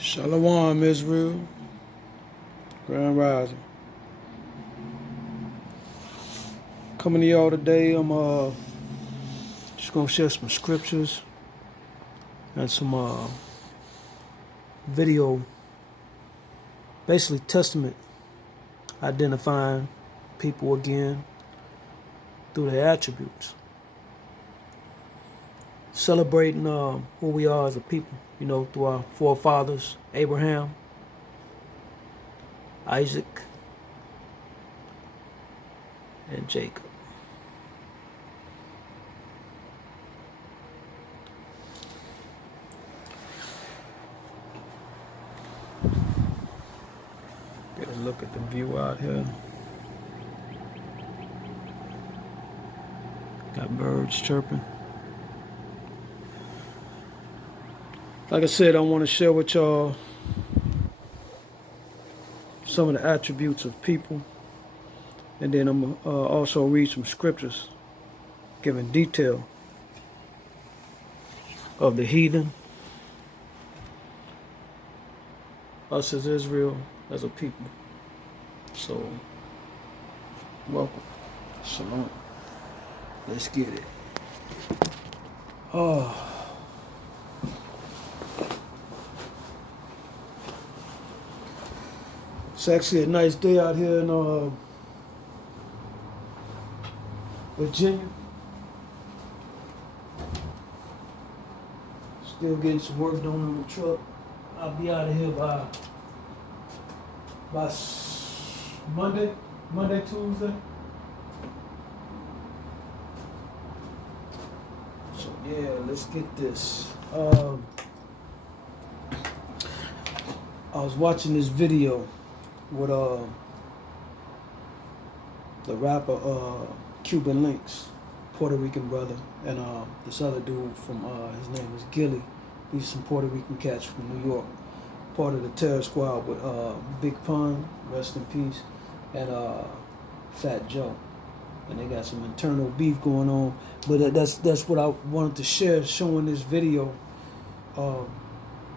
Shalom, Israel. Grand Rising. Coming to y'all today, I'm just gonna share some scriptures and some video, basically testament, identifying people again through their attributes, celebrating who we are as a people. You know, through our forefathers, Abraham, Isaac, and Jacob. Get a look at the view out here. Got birds chirping. Like I said, I want to share with y'all some of the attributes of people, and then I'm also read some scriptures giving detail of the heathen, us as Israel, as a people. So, welcome. Shalom. Let's get it. Oh, it's actually a nice day out here in Virginia. Still getting some work done on the truck. I'll be out of here by Monday, Tuesday. So yeah, let's get this. I was watching this video with the rapper Cuban Links, Puerto Rican brother, and this other dude from his name is Gilly. He's some Puerto Rican cats from New York, part of the terror squad with Big Pun, rest in peace, and Fat Joe. And they got some internal beef going on, but that's what I wanted to share, showing this video,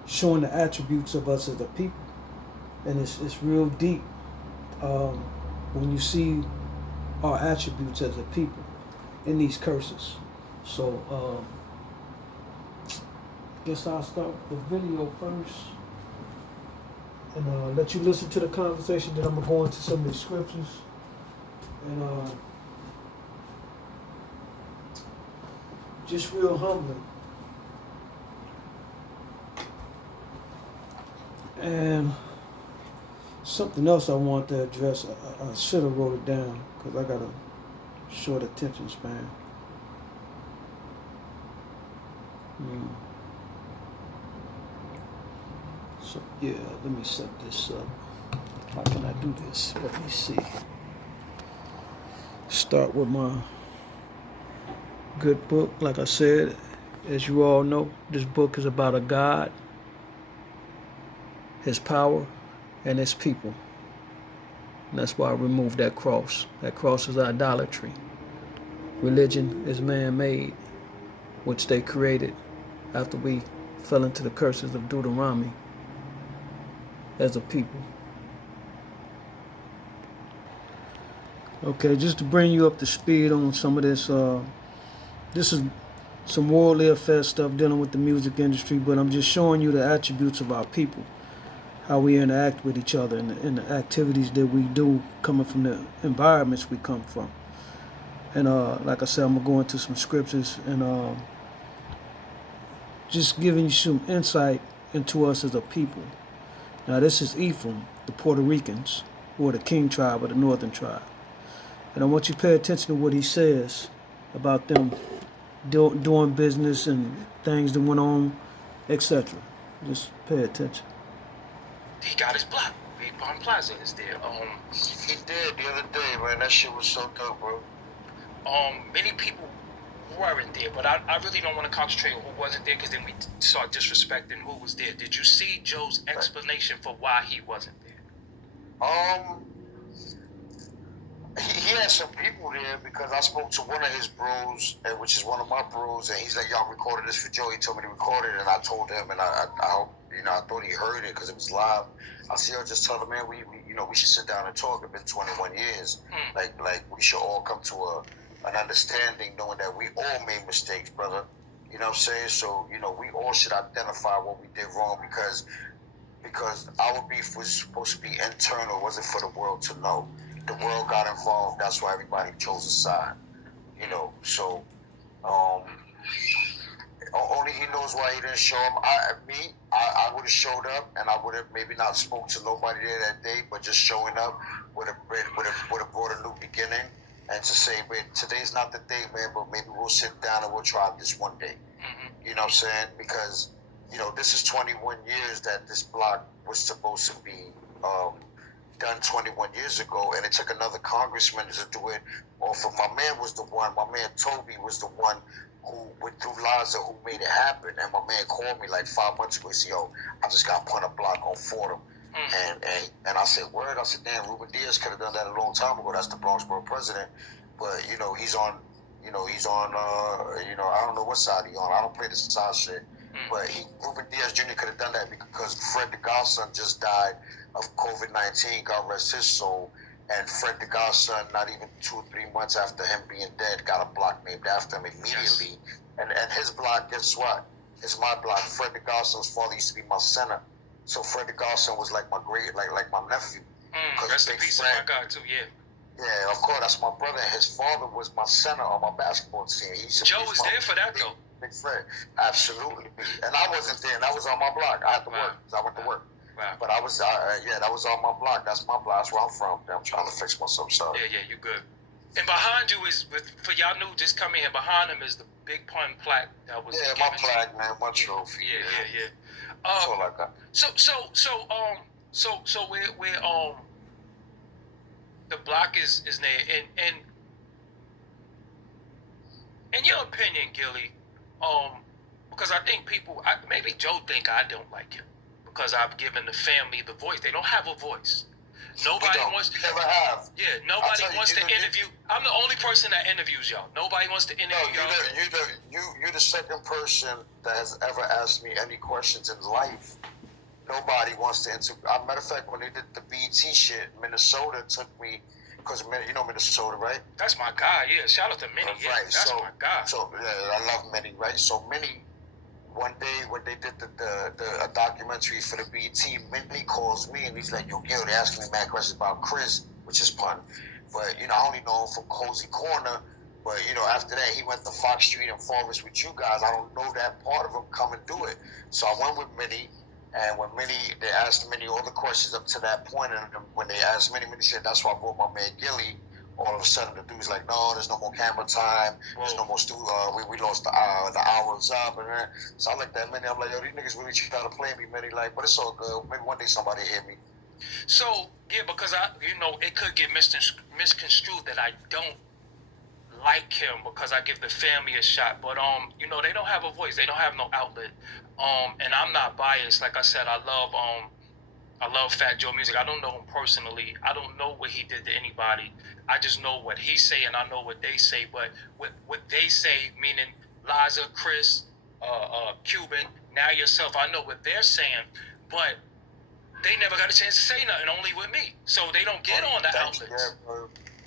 showing the attributes of us as a people, and it's real deep when you see our attributes as a people in these curses. So guess I'll start the video first and let you listen to the conversation. Then I'm gonna go into some of the scriptures and just real humbling. And something else I want to address, I should have wrote it down because I got a short attention span. So yeah, let me set this up. How can I do this? Let me see. Start with my good book. Like I said, as you all know, this book is about a God, his power, and his people. And that's why I removed that cross. That cross is idolatry. Religion is man-made, which they created after we fell into the curses of Deuteronomy as a people. Okay, just to bring you up to speed on some of this, this is some worldly affair stuff dealing with the music industry, but I'm just showing you the attributes of our people, how we interact with each other, and the activities that we do coming from the environments we come from. And like I said, I'm going to go into some scriptures and just giving you some insight into us as a people. Now, this is Ephraim, the Puerto Ricans, who are the king tribe of the northern tribe. And I want you to pay attention to what he says about them doing business and things that went on, etc. Just pay attention. He got his block. Big Palm Plaza is there. He did the other day, man. That shit was so dope, bro. Many people weren't there, but I really don't want to concentrate on who wasn't there because then we start disrespecting who was there. Did you see Joe's explanation for why he wasn't there? He had some people there because I spoke to one of his bros, which is one of my bros, and he's like, "Y'all recorded this for Joe." He told me to record it, and I told him, and I hope I thought he heard it because it was live. I said, yo, just tell him, man, we should sit down and talk. It's been 21 years. Like we should all come to an understanding, knowing that we all made mistakes, brother. You know what I'm saying? So, we all should identify what we did wrong because our beef was supposed to be internal. It wasn't for the world to know. The world got involved. That's why everybody chose a side. So only he knows why he didn't show him. I would have showed up, and I would have maybe not spoke to nobody there that day, but just showing up would have brought a new beginning, and to say, wait, today's not the day, man, but maybe we'll sit down and we'll try this one day. You know what I'm saying? Because this is 21 years that this block was supposed to be done 21 years ago, and it took another congressman to do it. My man Toby was the one who went through Liza, who made it happen. And my man called me like 5 months ago. He said, yo, I just got put a block on Fordham. And I said, word? I said, damn, Ruben Diaz could have done that a long time ago. That's the Bronxboro president. But, he's on, I don't know what side he's on. I don't play the side shit. But Ruben Diaz Jr. could have done that because Fred the Godson just died of COVID-19, God rest his soul. And Fred the Godson, not even 2 or 3 months after him being dead, got a block named after him immediately. Yes. And his block, guess what? It's my block. Fred the Godson's father used to be my center. So Fred the Godson was like my like my nephew. Rest in peace, my God, too, yeah. Yeah, of course, that's my brother. His father was my center on my basketball team. Joe was there for that, though. Big Fred, absolutely. And I wasn't there, and I was on my block. I had to work, because I went to work. Wow. But I was, that was on my block. That's my block. That's where I'm from. I'm trying to fix myself. Sorry. Yeah, you good. And behind you is, for y'all new just coming here, behind him is the Big Pun plaque that was my plaque, man, my trophy. Yeah. That's all I got. So we're the block is there, and in your opinion, Gilly, because I think people, maybe Joe think I don't like him because I've given the family the voice. They don't have a voice. Nobody wants. Never have. Yeah, nobody wants to interview. I'm the only person that interviews y'all. Nobody wants to interview y'all. You're the second person that has ever asked me any questions in life. Nobody wants to interview. Matter of fact, when they did the BT shit, Minnesota took me, because Minnesota, right? That's my guy. Yeah, shout out to Minnie. Yeah, right. That's my guy. So yeah, I love Minnie, right? So Minnie, one day when they did the documentary for the BT, Minnie calls me and he's like, yo, Gil, they asking me mad questions about Chris, which is Pun. But, I only know him from Cozy Corner. But, after that, he went to Fox Street and Forest with you guys. I don't know that part of him. Come and do it. So I went with Minnie. And when they asked Minnie all the questions up to that point, and when they asked Minnie said, that's why I brought my man Gilly. All of a sudden, the dude's like, no, there's no more camera time. There's no more we lost the hours up. And so I looked at Minnie. I'm like, yo, these niggas really trying to play me, Minnie. Like, but it's all good. Maybe one day somebody hear me. So, yeah, because it could get misconstrued that I don't like him because I give the family a shot. But, they don't have a voice. They don't have no outlet. And I'm not biased. Like I said, I love Fat Joe music. I don't know him personally. I don't know what he did to anybody. I just know what he say and I know what they say. But what they say, meaning Liza, Chris, Cuban, now yourself, I know what they're saying. But they never got a chance to say nothing, only with me. So they don't get on the outlets.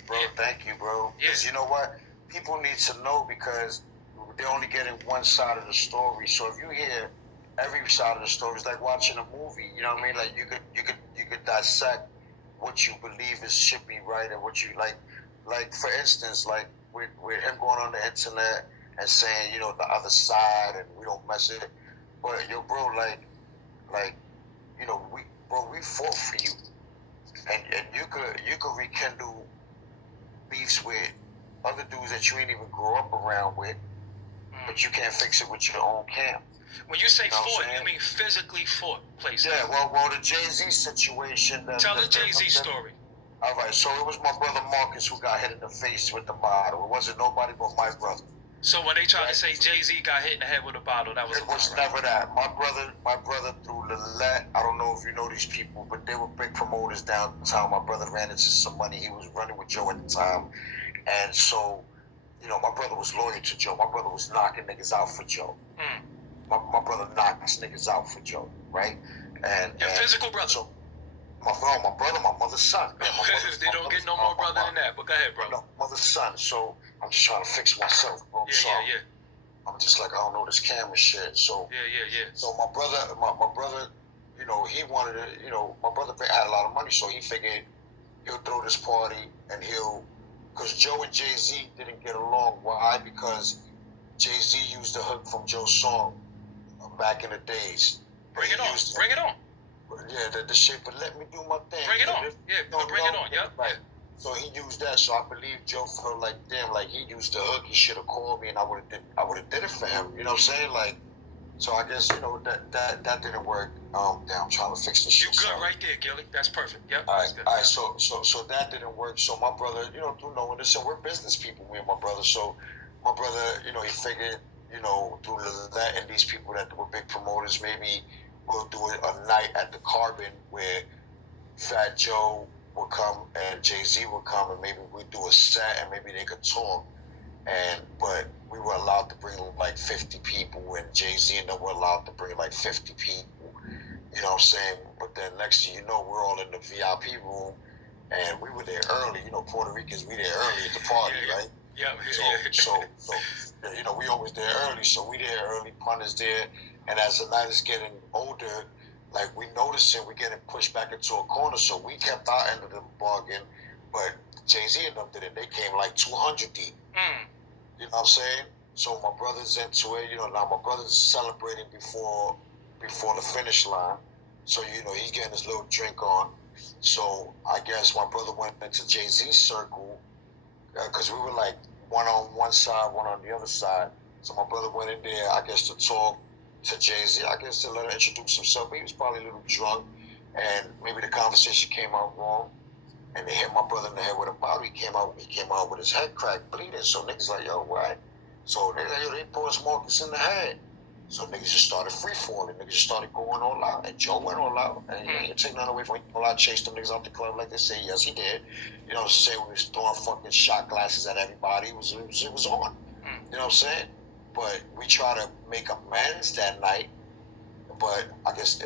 Bro, thank you, bro. Because you know what? People need to know because they're only getting one side of the story. So if you hear every side of the story, it's like watching a movie. You know what I mean? Like you could dissect what you believe should be right and what you like. Like for instance, like with him going on the internet and saying, the other side and we don't mess it. But bro, we fought for you, and you could rekindle beefs with other dudes that you ain't even grow up around with, but you can't fix it with your own camp. When you say fought, you mean physically fought places? Yeah, well, the Jay-Z situation. Tell the Jay-Z story. All right, so it was my brother Marcus who got hit in the face with the bottle. It wasn't nobody but my brother. So when they tried to say Jay-Z got hit in the head with a bottle, that was never that. My brother through Lillette, I don't know if you know these people, but they were big promoters downtown. My brother ran into some money. He was running with Joe at the time. And so, my brother was loyal to Joe. My brother was knocking niggas out for Joe. My brother knocks niggas out for Joe. right? And Your physical brother. So my brother, my mother's son. Yeah, They don't get no more brother than that. But go ahead, bro. No, mother's son. So I'm just trying to fix myself, bro. Yeah. I'm just like, I don't know this camera shit. So Yeah. So my brother, you know, he wanted to, you know, my brother had a lot of money, so he figured he'll throw this party and because Joe and Jay-Z didn't get along. Why? Because Jay-Z used the hook from Joe's song back in the days. Bring it on. Bring it on. Yeah, the shit, but let me do my thing. Bring it on. Yeah, bring it on. Yep. Right. So he used that. So I believe Joe felt like, damn, like he used the hook. He should have called me, and I would have did it for him. You know what I'm saying? Like, so I guess you know that didn't work. Damn, I'm trying to fix this shit. You good right there, Gilly. That's perfect. Yep. All right. So that didn't work. So my brother, you know, through knowing this, and we're business people, me and my brother. So my brother, you know, he figured, you know, through letting these people that were big promoters, maybe we'll do a night at the Carbon where Fat Joe would come and Jay-Z would come, and maybe we'd do a set and maybe they could talk. But we were allowed to bring like 50 people, and Jay-Z and them were allowed to bring like 50 people. You know what I'm saying? But then next thing you know, we're all in the VIP room, and we were there early. You know, Puerto Ricans, we there early at the party, right? Yeah. So, you know, we always there early, so we there early, punters there, and as the night is getting older, like we noticing we're getting pushed back into a corner, so we kept our end of the bargain, but Jay-Z and them didn't. They came like 200 deep. You know what I'm saying? So my brother's into it. You know, now my brother's celebrating before the finish line, so you know he's getting his little drink on. So I guess my brother went into Jay-Z's circle because we were like one on one side, one on the other side. So my brother went in there, I guess, to talk to Jay-Z, I guess, to let him introduce himself. He was probably a little drunk, and maybe the conversation came out wrong, and they hit my brother in the head with a bottle. He came out with his head cracked, bleeding. So niggas like, yo, why? So they like, yo, they poured Marcus in the head. So niggas just started free falling. Niggas just started going all out. And Joe went all out. And he didn't take nothing away from him. All out, chased them niggas out the club like they say. Yes, he did. You know, say we was throwing fucking shot glasses at everybody. It was on. You know what I'm saying? But we try to make amends that night. But I guess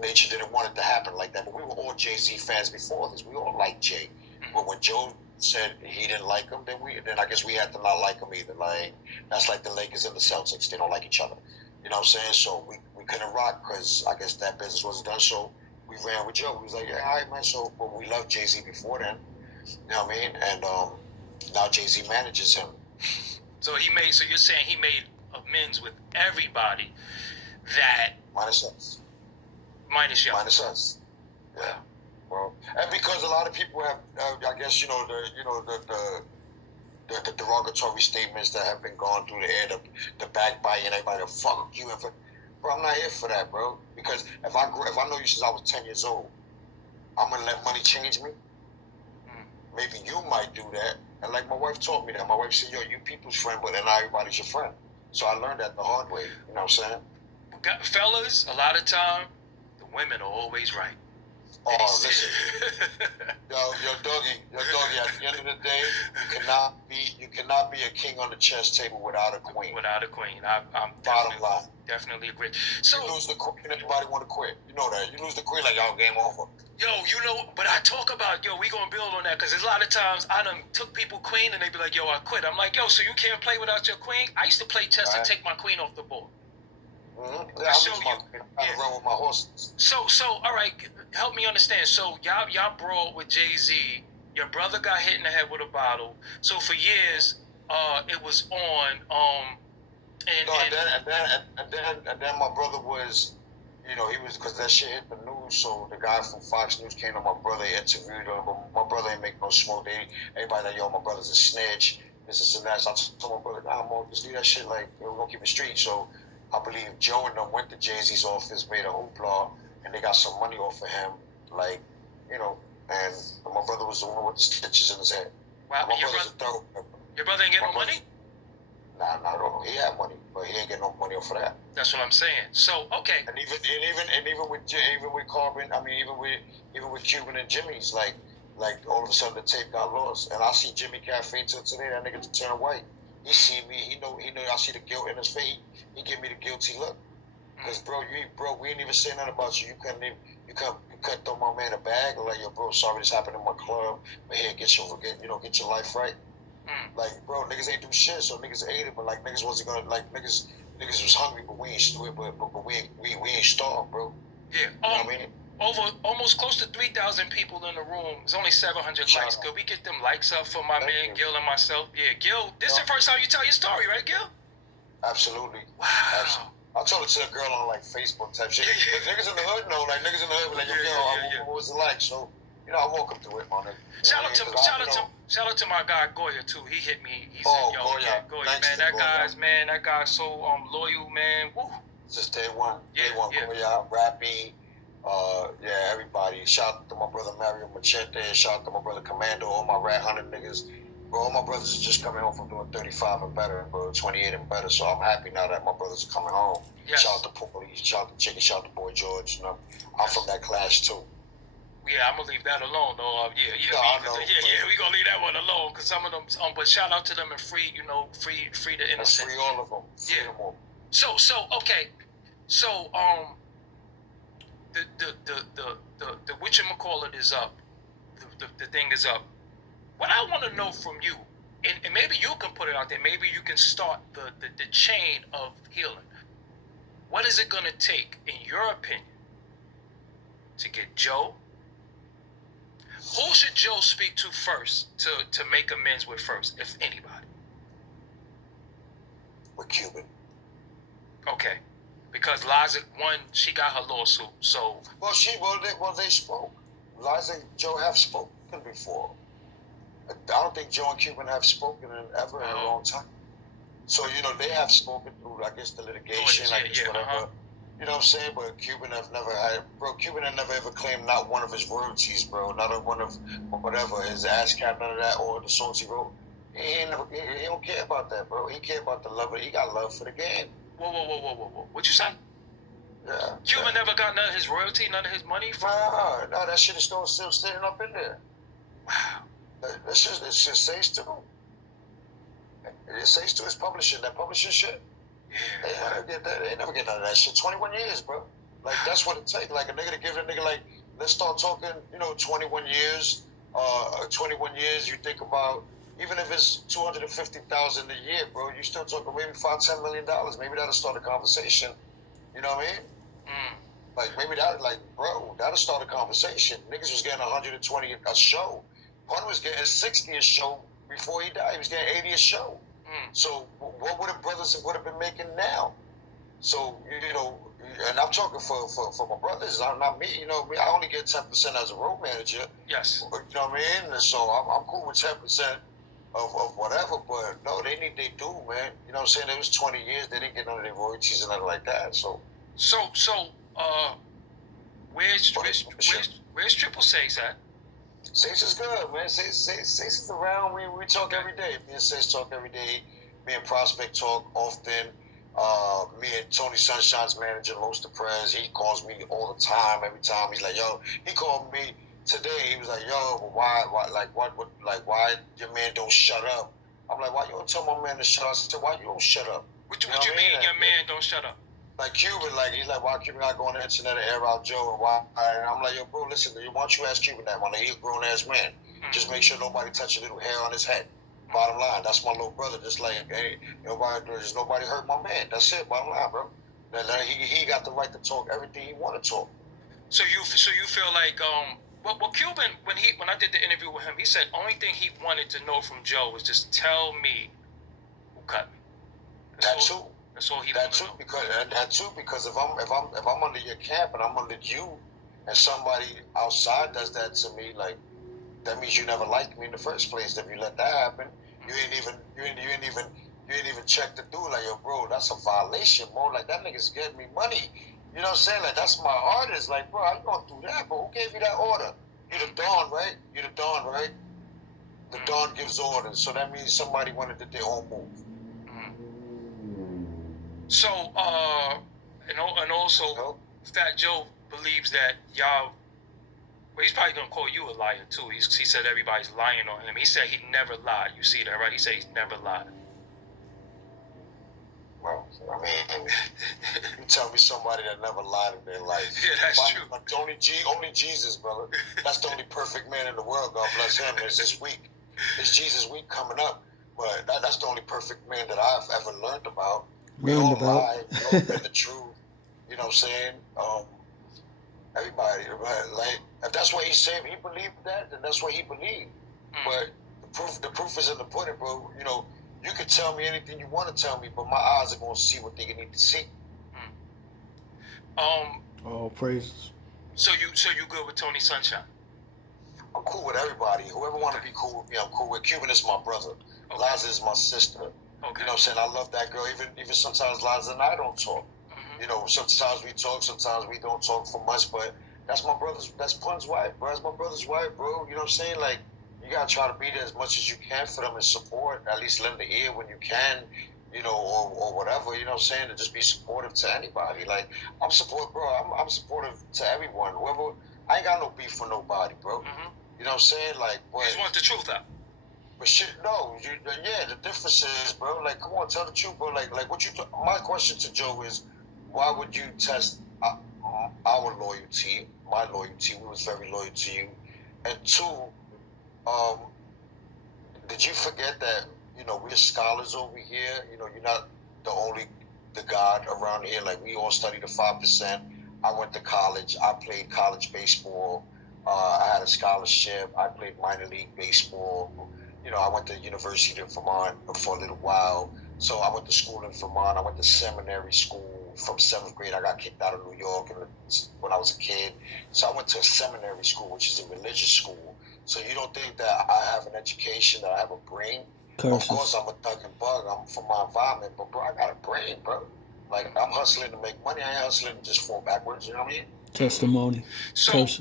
nature didn't want it to happen like that. But we were all Jay-Z fans before this. We all liked Jay. But when Joe said he didn't like him, then I guess we had to not like him either. Like that's like the Lakers and the Celtics; they don't like each other. You know what I'm saying? So we couldn't rock because I guess that business wasn't done. So we ran with Joe. We was like, yeah, all right, man. So but we loved Jay-Z before then. You know what I mean? And now Jay-Z manages him. So you're saying he made amends with everybody that minus us. Minus y'all. Minus us. Yeah. Well, and because a lot of people have, I guess the derogatory statements that have been gone through the air, the backbiting, everybody, the fuck you, bro, I'm not here for that, bro. Because if I know you since I was 10 years old, I'm gonna let money change me. Maybe you might do that, and like my wife taught me that. My wife said, "Yo, you people's friend, but then not everybody's your friend." So I learned that the hard way. You know what I'm saying? Fellas, a lot of time, the women are always right. Oh, listen, yo, doggy. At the end of the day, you cannot be a king on the chess table without a queen. Without a queen, I'm bottom line. Definitely agree. So you lose the queen, everybody want to quit. You know that. You lose the queen, like y'all game over. Yo, you know, but I talk about we gonna build on that because there's a lot of times I done took people queen and they be like, yo, I quit. I'm like, yo, so you can't play without your queen? I used to play chess and take my queen off the board. Yeah, I run with my horses. So, all right, help me understand. So, y'all brought with Jay-Z. Your brother got hit in the head with a bottle. So for years, it was on. And then my brother was, you know, he was because that shit hit the news. So the guy from Fox News came to my brother, interviewed him. But my brother ain't make no smoke. Everybody like, yo, my brother's a snitch. This and that. So I told my brother, nah, Mo, just do that shit. Like, we're gonna keep it street. So I believe Joe and them went to Jay-Z's office, made a hoopla, and they got some money off of him, like, you know, and my brother was the one with the stitches in his head. Wow, your brother ain't get no money? Nah, not at all. He had money, but he ain't get no money off of that. That's what I'm saying. So, okay. And even with Carbon, I mean, even with Cuban and Jimmy's, like all of a sudden the tape got lost, and I see Jimmy Cafe till today. That nigga turn white. He see me. He know. I see the guilt in his face. He give me the guilty look. Because bro, we ain't even say nothing about you. You couldn't throw my man a bag like, yo, bro, sorry this happened in my club, but here, get your life right. Like, bro, niggas ain't do shit, so niggas ate it, but like niggas wasn't gonna like niggas was hungry, but we ain't but we ain't starved, bro. Yeah. You know what I mean? Over almost close to 3,000 people in the room. It's only 700 Shout likes. out. Could we get them likes up for my Thank man you. Gil and myself? Yeah, Gil, this is the first time you tell your story, right, Gil? Absolutely. Wow. Absolutely. I told it to a girl on like Facebook type shit. But niggas in the hood know, like niggas in the hood be like, yo, what was it like? So, you know, I walk up to it, man. Shout out to my guy Goya too. He hit me. He said, "Yo, Goya, man, that guy's so loyal, man. Woo." Since day one, Goya, Rappy, everybody. Shout out to my brother Mario Machete. Shout out to my brother Commando. All my Rat Hunter niggas. Bro, all my brothers are just coming home from doing 35 and better, bro, 28 and better. So I'm happy now that my brothers are coming home. Yes. Shout out to Police, shout out to Chicken, shout out to Boy George. You know, I'm from that class too. Yeah, I'm gonna leave that alone though. We gonna leave that one alone because some of them. But shout out to them and free the innocent. Free all of them. Free them all. So okay, so the whatchamacallit is up. The thing is up. What I want to know from you, and maybe you can put it out there. Maybe you can start the chain of healing. What is it gonna take, in your opinion, to get Joe? Who should Joe speak to first to make amends with first, if anybody? With Cuban. Okay. Because Liza, one, she got her lawsuit, so... Well, they spoke. Liza and Joe have spoken before. I don't think Joe and Cuban have spoken ever in a long time. So, you know, they have spoken through, I guess, the litigation, whatever. You know what I'm saying? But Cuban have never ever claimed not one of his royalties, bro. Not one of whatever, his ASCAP, none of that, or the songs he wrote. He don't care about that, bro. He care about the love. He got love for the game. Whoa. What you say? Yeah. Cuban never got none of his royalty, none of his money from... No, that shit is still standing up in there. Wow. That shit, it says to him. It says to his publishing, that publishing shit. Yeah. They never get none of that shit. 21 years, bro. Like, that's what it takes. Like, a nigga to give a nigga, like, let's start talking, 21 years. 21 years, you think about, even if it's $250,000 a year, bro, you still talking maybe $5-10 million. Maybe that'll start a conversation. You know what I mean? Like, maybe that'll start a conversation. Niggas was getting 120 a show. Pun was getting 60 a show before he died. He was getting 80 a show. So what would the brothers would have been making now? So, and I'm talking for my brothers, not me. I only get 10% as a road manager. Yes. You know what I mean? And so I'm cool with 10% of whatever, but no, they need they do, man. You know what I'm saying? It was 20 years, they didn't get none of their royalties and nothing like that. So where's Triple Six at? Six is good, man. Six is around. We talk every day. Me and Six talk every day. Me and Prospect talk often. Me and Tony Sunshine's manager, Los Perez, he calls me all the time. Every time he's like, yo, he called me today. He was like, yo, why your man don't shut up? I'm like, why you don't tell my man to shut up? I said, why you don't shut up? What you mean your man don't shut up? Like Cuban, he's like, why Cuban not going on the internet and air out Joe? And why? And I'm like, yo, bro, listen, why don't you ask Cuban that? Man, he's a grown ass man. Just make sure nobody touch a little hair on his head. Bottom line, that's my little brother. Just like, hey, nobody hurt my man. That's it. Bottom line, bro. He got the right to talk everything he want to talk. So you feel like well Cuban, when I did the interview with him, he said only thing he wanted to know from Joe was just tell me who cut me. That's all he wanted to know. Because if I'm under your camp and I'm under you, and somebody outside does that to me, like, that means you never liked me in the first place. If you let that happen, you ain't even check the dude, like, yo, bro, that's a violation, bro. Like, that nigga's getting me money. You know what I'm saying? Like, that's my artist. Like, bro, how you gonna do that, bro? Who gave you that order? You the Don, right? The Don gives orders, so that means somebody wanted to do their own move. So, and also, Fat Joe believes that y'all. Well, he's probably gonna call you a liar too. He said everybody's lying on him. He said he never lied. You see that, right? He said he's never lied. Well, I mean, you tell me somebody that never lied in their life. Yeah, that's true. But only Jesus, brother. That's the only perfect man in the world. God bless him. It's this week. It's Jesus week coming up. But that's the only perfect man that I've ever learned about. We all lie. We all been the truth. You know what I'm saying? Everybody, like, if that's what he said, if he believed that, then that's what he believed. But the proof is in the pudding, bro. You know, you can tell me anything you want to tell me, but my eyes are gonna see what they need to see. All praises. So you good with Tony Sunshine? I'm cool with everybody. Whoever want to be cool with me, I'm cool with. Cuban is my brother. Okay. Liza is my sister. Okay. You know what I'm saying? I love that girl. Even sometimes Liza and I don't talk. You know, sometimes we talk, sometimes we don't talk for much, but that's my brother's, that's Pun's wife, bro. That's my brother's wife, bro. You know what I'm saying? Like, you gotta try to be there as much as you can for them and support, at least lend the ear when you can, you know, or whatever, you know what I'm saying? To just be supportive to anybody. Like, I'm supportive to everyone. Whoever, I ain't got no beef for nobody, bro. You know what I'm saying? Like, but, You just want the truth out. But shit, no, yeah, the difference is, bro, like, come on, tell the truth, bro. Like what you, my question to Joe is, why would you test our loyalty, my loyalty? We was very loyal to you. And two, did you forget that, you know, we're scholars over here? You know, you're not the God around here. Like, we all studied the 5%. I went to college. I played college baseball. I had a scholarship. I played minor league baseball. You know, I went to University of Vermont for a little while. So I went to school in Vermont. I went to seminary school. From 7th grade, I got kicked out of New York when I was a kid. So I went to a seminary school, which is a religious school. So you don't think that I have an education, that I have a brain? Curses. Of course, I'm a thug and bug. I'm from my environment, but bro, I got a brain, bro. Like, I'm hustling to make money. I ain't hustling to just fall backwards. You know what I mean? Testimony. So, Curses.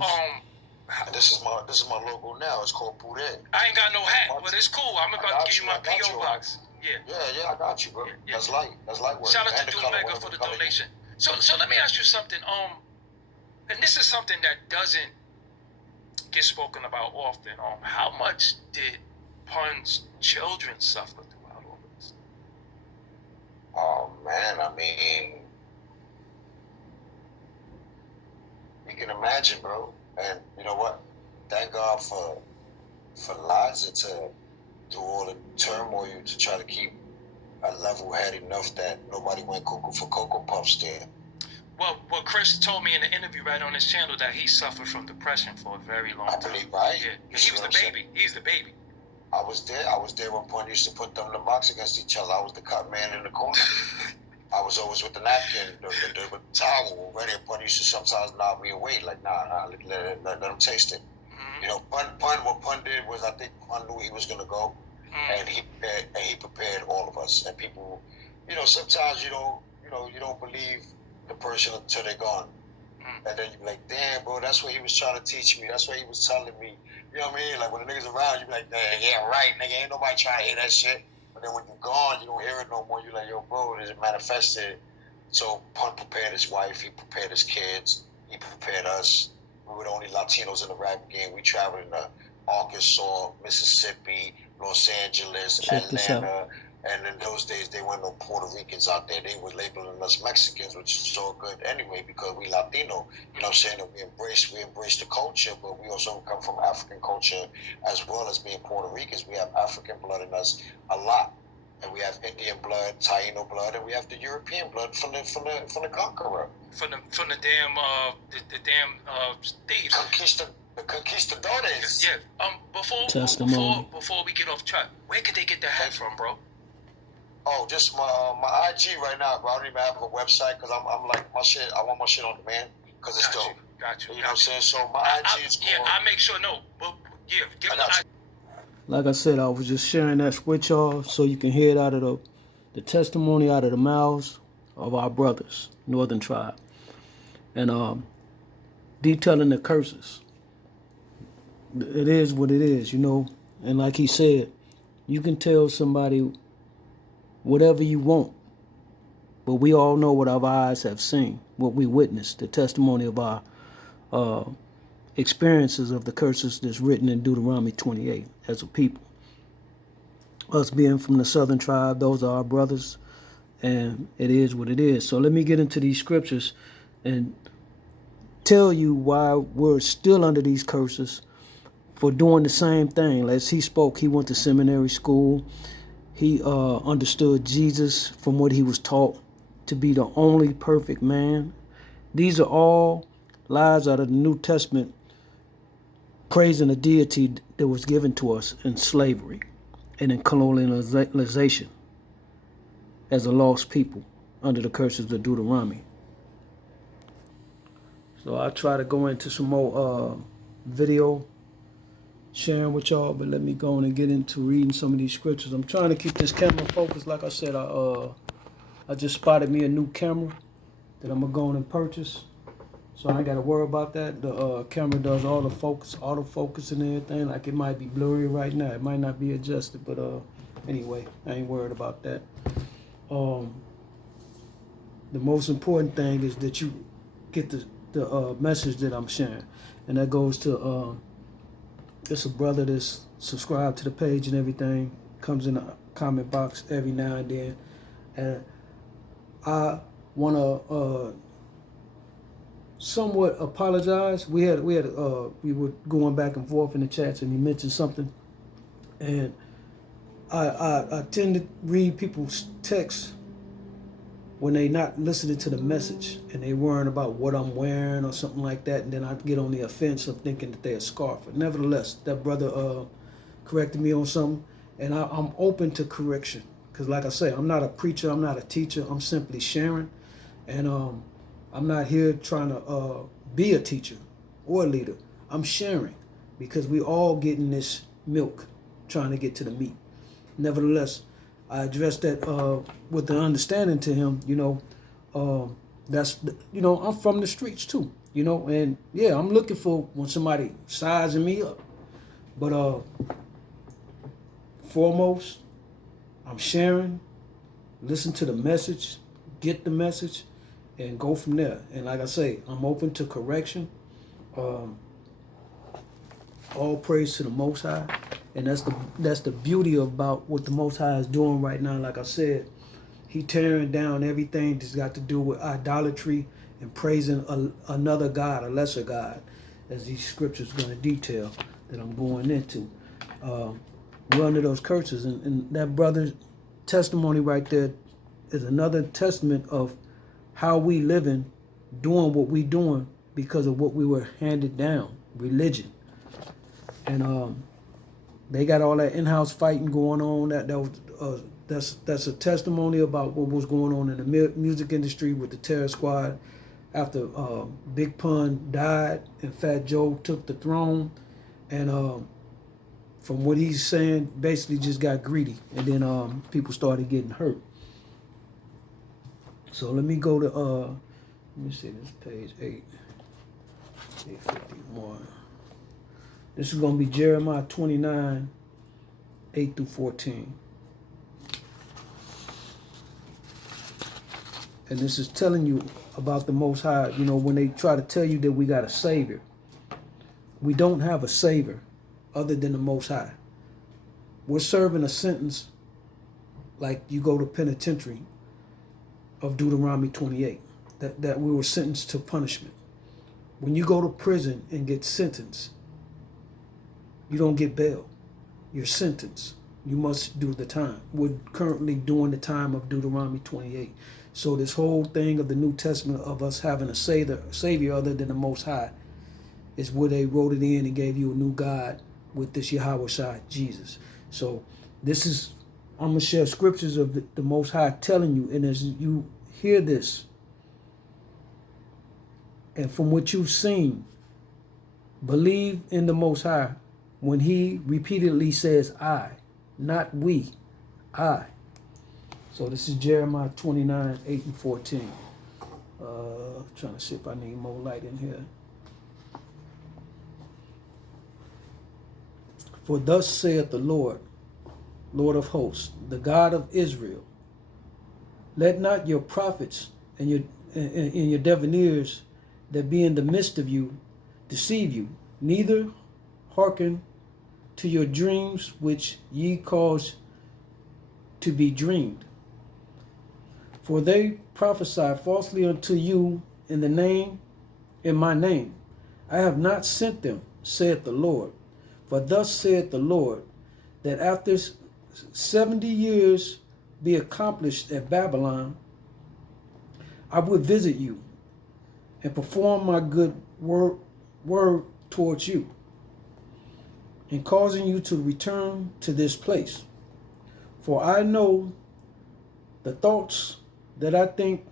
And this is my logo now. It's called Pure. I ain't got no hat, but it's cool. I'm about to give you my P.O. box. Yeah, I got you, bro. Yeah. That's light work. Shout out to Mega for the donation. So let me ask you something. And this is something that doesn't get spoken about often. How much did Pun's children suffer throughout all of this? Oh man, I mean, you can imagine, bro. And you know what? Thank God for Liza to do all the turmoil to try to keep a level head enough that nobody went cuckoo for Cocoa Puffs there. Well, Chris told me in the interview right on his channel that he suffered from depression for a very long time. I believe, right? Yeah, he was the baby. He's the baby. I was there when Pun used to put them in the box against each other. I was the cut man in the corner. I was always with the napkin, with the towel ready. Pun used to sometimes nod me away, like, nah, let him taste it. You know, what Pun did was, I think Pun knew he was gonna go. And he prepared all of us. And people, you know, sometimes you don't believe the person until they're gone. And then you be like, damn, bro, that's what he was trying to teach me. That's what he was telling me. You know what I mean? Like, when the niggas around, you be like, yeah, right, nigga, ain't nobody trying to hear that shit. But then when you're gone, you don't hear it no more. You're like, yo, bro, it is manifested. So Pun prepared his wife. He prepared his kids. He prepared us. We were the only Latinos in the rap game. We traveled in Arkansas, Mississippi, Los Angeles, Atlanta, and in those days they weren't no Puerto Ricans out there. They were labeling us Mexicans, which is so good anyway because we Latino. You know what I'm saying? We embrace the culture, but we also come from African culture as well as being Puerto Ricans. We have African blood in us a lot, and we have Indian blood, Taino blood, and we have the European blood from the conqueror, from the damn thieves. The conquistadores. Yeah. Before we get off track, where could they get the hat from, bro? Oh, just my IG right now, bro. I don't even have a website because I'm like my shit. I want my shit on demand because it's dope. Got you. You know what I'm saying? So my IG is called. Yeah, I make sure. No, but yeah, give me the. Like I said, I was just sharing that with y'all so you can hear it out of the testimony out of the mouths of our brothers, Northern Tribe, and detailing the curses. It is what it is, you know. And like he said, you can tell somebody whatever you want, but we all know what our eyes have seen, what we witnessed, the testimony of our experiences of the curses that's written in Deuteronomy 28 as a people. Us being from the Southern Tribe, those are our brothers, and it is what it is. So let me get into these scriptures and tell you why we're still under these curses for doing the same thing. As he spoke, he went to seminary school. He understood Jesus from what he was taught to be the only perfect man. These are all lies out of the New Testament praising a deity that was given to us in slavery and in colonialization as a lost people under the curses of Deuteronomy. So I'll try to go into some more video sharing with y'all, but let me go on and get into reading some of these scriptures. I'm trying to keep this camera focused. Like I said, I just spotted me a new camera that I'm gonna go on and purchase, so I ain't gotta worry about that. The camera does all the focus, autofocus and everything. Like it might be blurry right now, it might not be adjusted, but anyway, I ain't worried about that. The most important thing is that you get the message that I'm sharing, and that goes to it's a brother that's subscribed to the page and everything, comes in the comment box every now and then, and I want to somewhat apologize. We were going back and forth in the chats, and he mentioned something, and I tend to read people's texts when they not listening to the message and they worrying about what I'm wearing or something like that, and then I get on the offense of thinking that they're a scoffer. Nevertheless, that brother corrected me on something, and I'm open to correction, because like I say, I'm not a preacher, I'm not a teacher, I'm simply sharing, and I'm not here trying to be a teacher or a leader. I'm sharing because we all getting this milk trying to get to the meat. Nevertheless, I addressed that with the understanding to him, that's, I'm from the streets too, and yeah, I'm looking for when somebody sizing me up. But foremost, I'm sharing, listen to the message, get the message, and go from there. And like I say, I'm open to correction. All praise to the Most High. And that's the beauty about what the Most High is doing right now. Like I said, he tearing down everything that's got to do with idolatry and praising another God, a lesser God, as these scriptures going to detail that I'm going into. We're under those curses. And that brother's testimony right there is another testament of how we living, doing what we doing because of what we were handed down, religion. And they got all that in-house fighting going on. That's a testimony about what was going on in the music industry with the Terror Squad after Big Pun died and Fat Joe took the throne. And from what he's saying, basically just got greedy, and then people started getting hurt. So let me go to let me see this page 851. This is going to be Jeremiah 29, 8 through 14. And this is telling you about the Most High. When they try to tell you that we got a Savior, we don't have a Savior other than the Most High. We're serving a sentence like you go to penitentiary of Deuteronomy 28, that we were sentenced to punishment. When you go to prison and get sentenced, you don't get bail. You're sentenced. You must do the time. We're currently doing the time of Deuteronomy 28. So this whole thing of the New Testament of us having a Savior other than the Most High is where they wrote it in and gave you a new God with this Yahweh Shai, Jesus. So this is, I'm going to share scriptures of the Most High telling you, and as you hear this, and from what you've seen, believe in the Most High when he repeatedly says I, not we, I. So this is Jeremiah 29, 8 and 14. Trying to see if I need more light in here. For thus saith the Lord, Lord of hosts, the God of Israel, let not your prophets and your diviners that be in the midst of you deceive you, neither hearken to your dreams which ye cause to be dreamed. For they prophesy falsely unto you in my name. I have not sent them, saith the Lord. For thus saith the Lord, that after 70 years be accomplished at Babylon, I will visit you and perform my good word towards you, in causing you to return to this place. For I know the thoughts that I think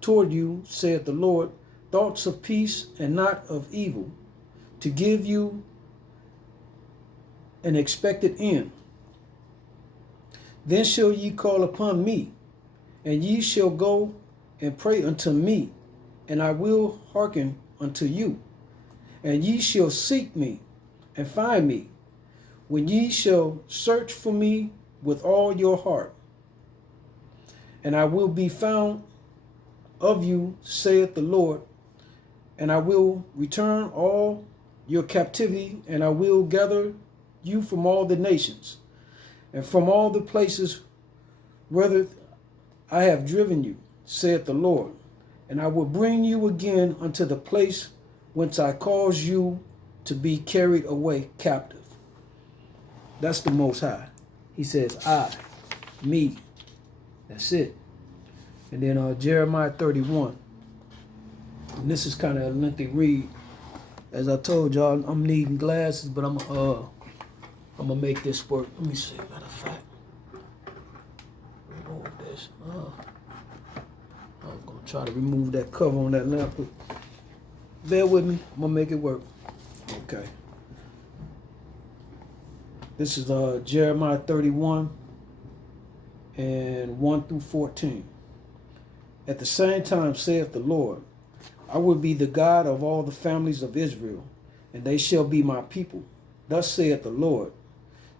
toward you, saith the Lord, thoughts of peace and not of evil, to give you an expected end. Then shall ye call upon me, and ye shall go and pray unto me, and I will hearken unto you. And ye shall seek me and find me, when ye shall search for me with all your heart. And I will be found of you, saith the Lord, and I will return all your captivity, and I will gather you from all the nations, and from all the places whither I have driven you, saith the Lord. And I will bring you again unto the place whence I caused you to be carried away captive. That's the Most High. He says, I, me. That's it. And then Jeremiah 31. And this is kind of a lengthy read. As I told y'all, I'm needing glasses, but I'm gonna make this work. Let me see. Matter of fact, remove this. I'm gonna try to remove that cover on that lamp. Bear with me. I'm gonna make it work. Okay. This is Jeremiah 31 and 1 through 14. At the same time, saith the Lord, I will be the God of all the families of Israel, and they shall be my people. Thus saith the Lord,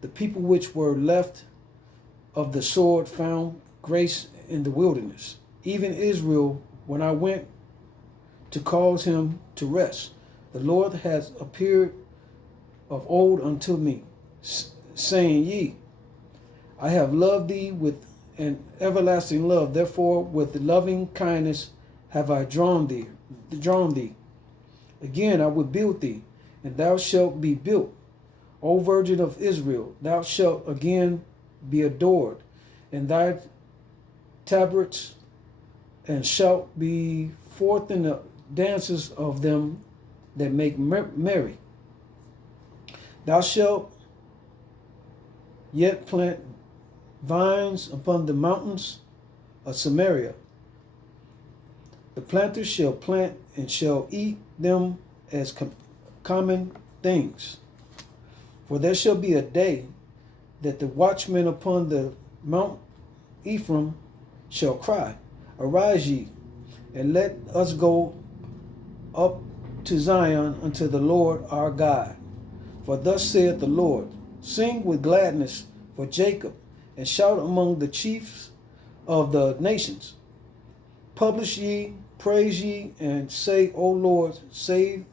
the people which were left of the sword found grace in the wilderness, even Israel, when I went to cause him to rest. The Lord has appeared of old unto me, saying, Ye, I have loved thee with an everlasting love, therefore with loving kindness have I drawn thee. Again I will build thee, and thou shalt be built. O Virgin of Israel, thou shalt again be adored, and thy tabrets, and shalt be forth in the dances of them that make merry. Thou shalt yet plant vines upon the mountains of Samaria. The planters shall plant and shall eat them as common things. For there shall be a day that the watchmen upon the Mount Ephraim shall cry, Arise ye, and let us go up to Zion unto the Lord our God. For thus saith the Lord, Sing with gladness for Jacob, and shout among the chiefs of the nations. Publish ye, praise ye, and say, O Lord, save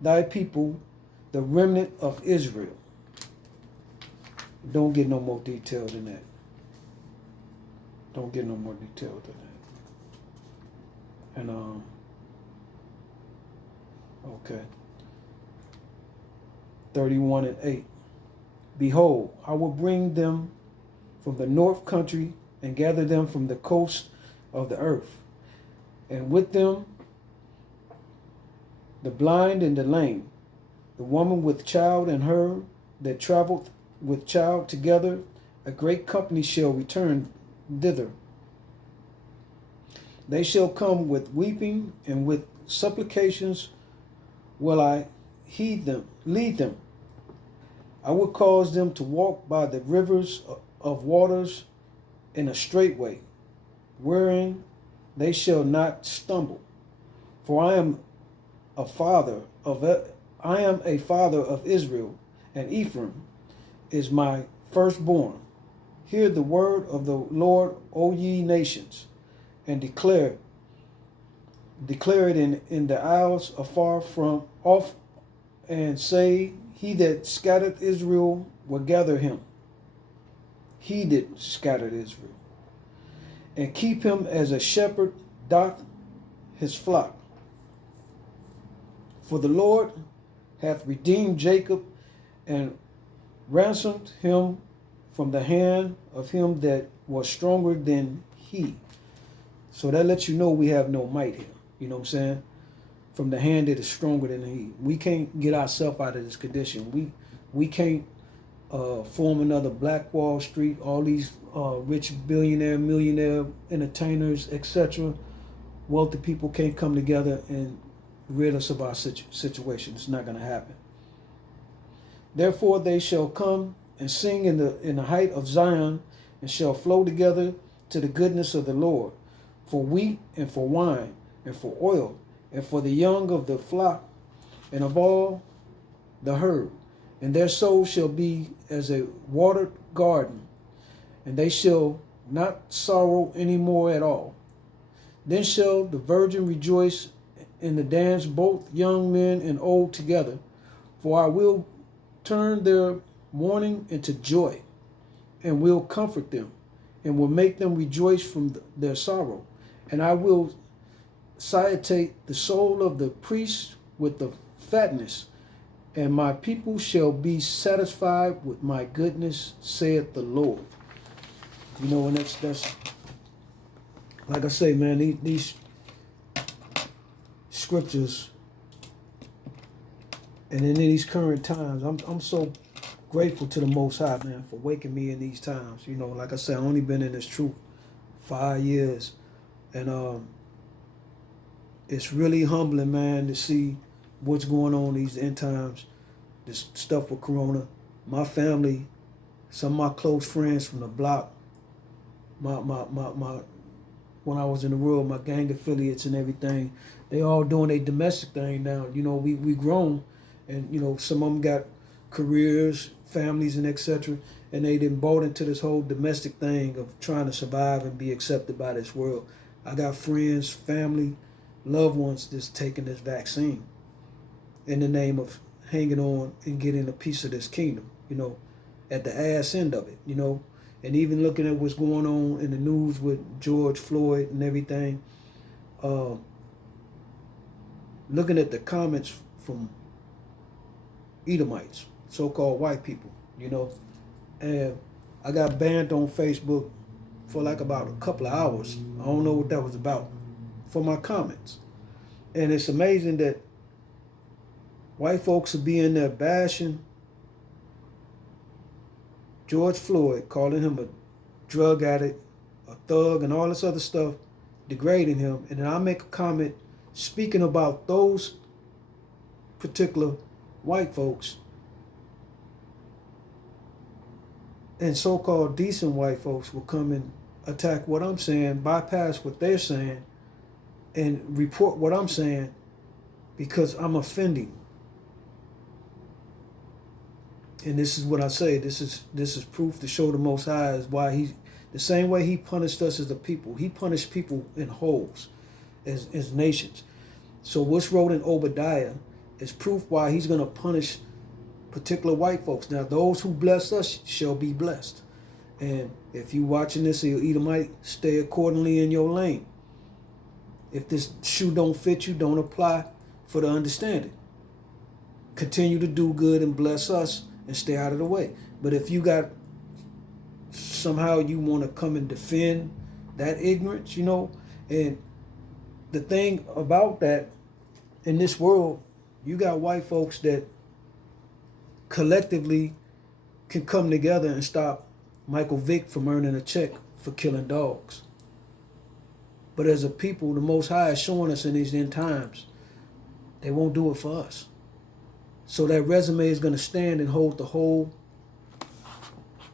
thy people, the remnant of Israel. Don't get no more detailed than that. Don't get no more detailed than that. And okay. 31 and 8. Behold, I will bring them from the north country and gather them from the coast of the earth, and with them the blind and the lame, the woman with child and her that traveled with child together. A great company shall return thither. They shall come with weeping, and with supplications will I lead them. I will cause them to walk by the rivers of waters in a straight way, wherein they shall not stumble. For I am a father of Israel, and Ephraim is my firstborn. Hear the word of the Lord, O ye nations, and declare it in the isles afar from off, and say, He that scattered Israel will gather him. He that scattered Israel. and keep him as a shepherd doth his flock. For the Lord hath redeemed Jacob and ransomed him from the hand of him that was stronger than he. So that lets you know we have no might here. You know what I'm saying? From the hand that is stronger than he. We can't get ourselves out of this condition. We can't form another Black Wall Street, all these rich billionaire, millionaire entertainers, etc. Wealthy people can't come together and rid us of our situation. It's not going to happen. Therefore they shall come and sing in the height of Zion, and shall flow together to the goodness of the Lord, for wheat and for wine and for oil and for the young of the flock and of all the herd. And their soul shall be as a watered garden, and they shall not sorrow any more at all. Then shall the virgin rejoice in the dance, both young men and old together, for I will turn their mourning into joy, and will comfort them, and will make them rejoice from their sorrow. And I will satiate the soul of the priest with the fatness, and my people shall be satisfied with my goodness, saith the Lord. You know, and that's like I say, man, these scriptures, and in these current times, I'm so grateful to the Most High, man, for waking me in these times. You know, like I said, I only been in this truth 5 years, and it's really humbling, man, to see what's going on these end times, this stuff with Corona. My family, some of my close friends from the block, my when I was in the world, my gang affiliates and everything, they all doing a domestic thing now. You know, we grown, and you know, some of them got careers, families, and etc. And they done bought into this whole domestic thing of trying to survive and be accepted by this world. I got friends, family, loved ones that's taking this vaccine in the name of hanging on and getting a piece of this kingdom, you know, at the ass end of it, you know. And even looking at what's going on in the news with George Floyd and everything, looking at the comments from Edomites, so-called white people, you know. And I got banned on Facebook for like about a couple of hours. I don't know what that was about, for my comments. And it's amazing that white folks will be in there bashing George Floyd, calling him a drug addict, a thug, and all this other stuff, degrading him. And then I make a comment speaking about those particular white folks, and so-called decent white folks will come and attack what I'm saying, bypass what they're saying, and report what I'm saying because I'm offending. And this is what I say. This is proof to show the Most High is why the same way he punished us as a people. He punished people in wholes, as nations. So what's wrote in Obadiah is proof why he's going to punish particular white folks. Now, those who bless us shall be blessed. And if you watching this, you Edomite, stay accordingly in your lane. If this shoe don't fit you, don't apply for the understanding. Continue to do good and bless us and stay out of the way. But if you got, somehow you want to come and defend that ignorance, you know, and the thing about that, in this world, you got white folks that collectively can come together and stop Michael Vick from earning a check for killing dogs. But as a people, the Most High is showing us in these end times, they won't do it for us. So that resume is going to stand and hold the whole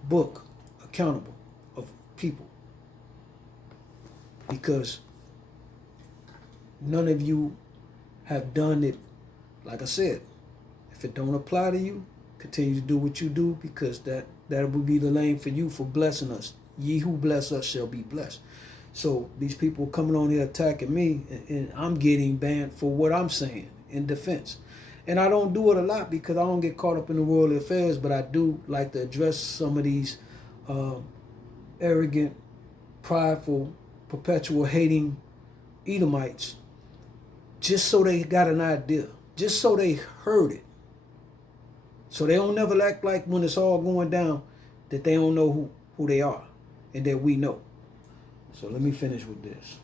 book accountable of people. Because none of you have done it, like I said. If it don't apply to you, continue to do what you do, because that will be the lane for you for blessing us. Ye who bless us shall be blessed. So these people coming on here attacking me, and I'm getting banned for what I'm saying in defense. And I don't do it a lot because I don't get caught up in the worldly affairs, but I do like to address some of these arrogant, prideful perpetual hating Edomites, just so they got an idea, just so they heard it. So they don't never act like when it's all going down that they don't know who they are and that we know. So let me finish with this.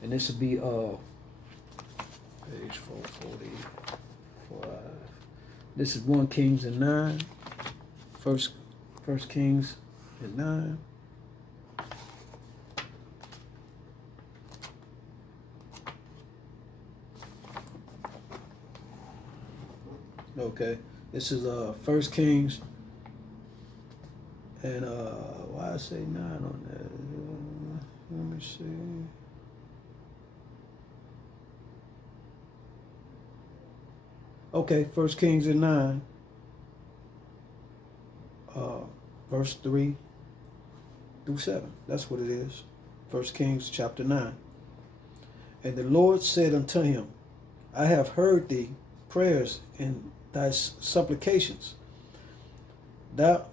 And this will be page 445. This is 1 Kings and 9. First Kings and 9. Okay. This is 1 Kings and why I say 9 on that? Let me see. Okay, 1 Kings and 9, verse 3 through 7. That's what it is. 1 Kings chapter 9. And the Lord said unto him, I have heard thee prayers and thy supplications that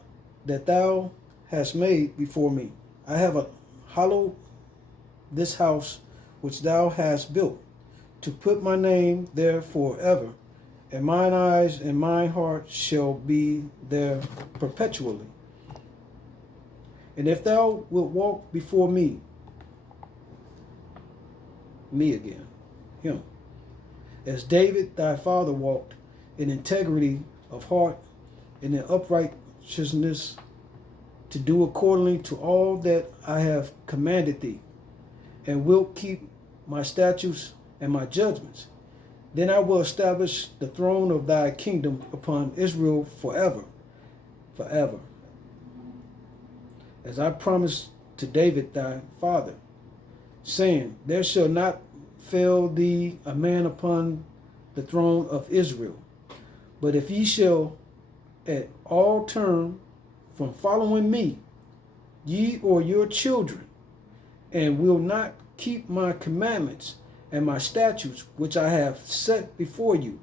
thou hast made before me. I have hallowed this house which thou hast built, to put my name there forever, and mine eyes and mine heart shall be there perpetually. And if thou wilt walk before me again, him, as David thy father walked, in integrity of heart, and in uprightness, to do accordingly to all that I have commanded thee, and wilt keep my statutes and my judgments, then I will establish the throne of thy kingdom upon Israel forever, forever. As I promised to David thy father, saying, there shall not fail thee a man upon the throne of Israel. But if ye shall at all turn from following me, ye or your children, and will not keep my commandments and my statutes which I have set before you,